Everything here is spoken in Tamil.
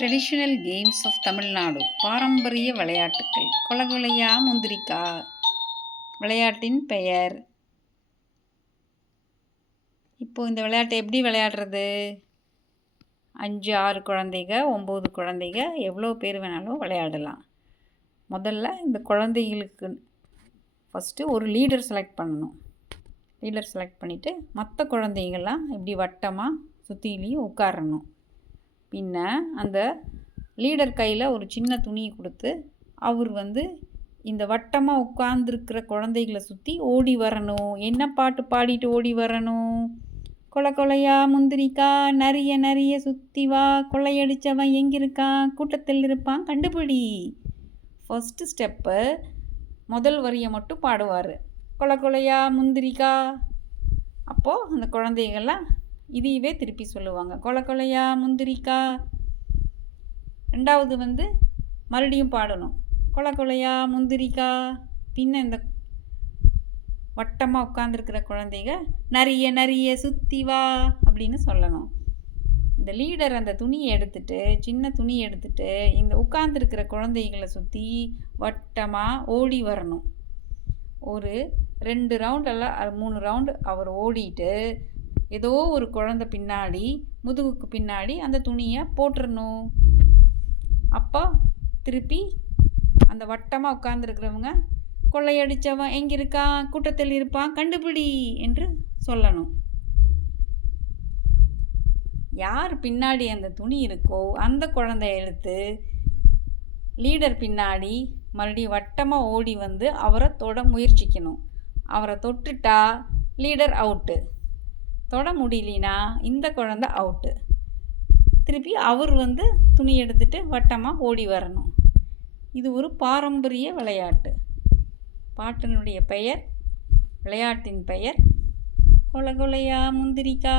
Traditional games of Tamil Nadu. பாரம்பரிய விளையாட்டுக்கள். கொலகொலையா முந்திரிக்கா. விளையாட்டின் பெயர். இப்போது இந்த விளையாட்டை எப்படி விளையாடுறது? 5 6 குழந்தைங்க 9 குழந்தைங்க எவ்வளோ பேர் வேணாலும் விளையாடலாம். முதல்ல இந்த குழந்தைகளுக்கு ஃபஸ்ட்டு ஒரு லீடர் செலக்ட் பண்ணணும். லீடர் செலக்ட் பண்ணிவிட்டு மற்ற குழந்தைங்கள்லாம் இப்படி வட்டமாக சுற்றிலையும் உட்காரணும். பின்ன அந்த லீடர் கையில் ஒரு சின்ன துணியை கொடுத்து அவர் இந்த வட்டமாக உட்கார்ந்துருக்கிற குழந்தைகளை சுற்றி ஓடி வரணும். என்ன பாட்டு பாடிட்டு ஓடி வரணும்? கொலை கொலையா முந்திரிக்கா, நிறைய நிறைய சுற்றி வா, கொள்ளையடித்தவன் எங்கே இருக்கான், கூட்டத்தில் இருப்பான் கண்டுபிடி. ஃபஸ்ட்டு ஸ்டெப்பு முதல் வரியை மட்டும் பாடுவார், கொலை கொலையா முந்திரிக்கா. அப்போது அந்த குழந்தைகள்லாம் இதையவே திருப்பி சொல்லுவாங்க, கொலை கொலையா முந்திரிக்கா. ரெண்டாவது மறுபடியும் பாடணும், கொலை கொலையா முந்திரிக்கா. பின்ன இந்த வட்டமாக உட்காந்துருக்கிற குழந்தைங்க நிறைய நிறைய சுற்றி வா அப்படின்னு சொல்லணும். இந்த லீடர் அந்த துணியை எடுத்துட்டு, சின்ன துணியை எடுத்துட்டு இந்த உட்காந்துருக்கிற குழந்தைகளை சுற்றி வட்டமாக ஓடி வரணும். ஒரு 2 ரவுண்டெல்லாம் 3 ரவுண்டு அவர் ஓடிட்டு ஏதோ ஒரு குழந்தை பின்னாடி முதுகுக்கு பின்னாடி அந்த துணியை போட்டுடணும். அப்போ திருப்பி அந்த வட்டமாக உட்கார்ந்துருக்கிறவங்க கொள்ளையடித்தவன் எங்கே இருக்கான், கூட்டத்தில் இருப்பான் கண்டுபிடி என்று சொல்லணும். யார் பின்னாடி அந்த துணி இருக்கோ அந்த குழந்தைய எடுத்து லீடர் பின்னாடி மறுபடியும் வட்டமாக ஓடி அவரை தொட முயற்சிக்கணும். அவரை தொட்டுட்டா லீடர் அவுட்டு. தொட முடியலனா இந்த குழந்தை அவுட்டு. திருப்பி அவர் துணி எடுத்துகிட்டு வட்டமாக ஓடி வரணும். இது ஒரு பாரம்பரிய விளையாட்டு. பாட்டினுடைய பெயர், விளையாட்டின் பெயர் கொலை கொலையா முந்திரிக்கா.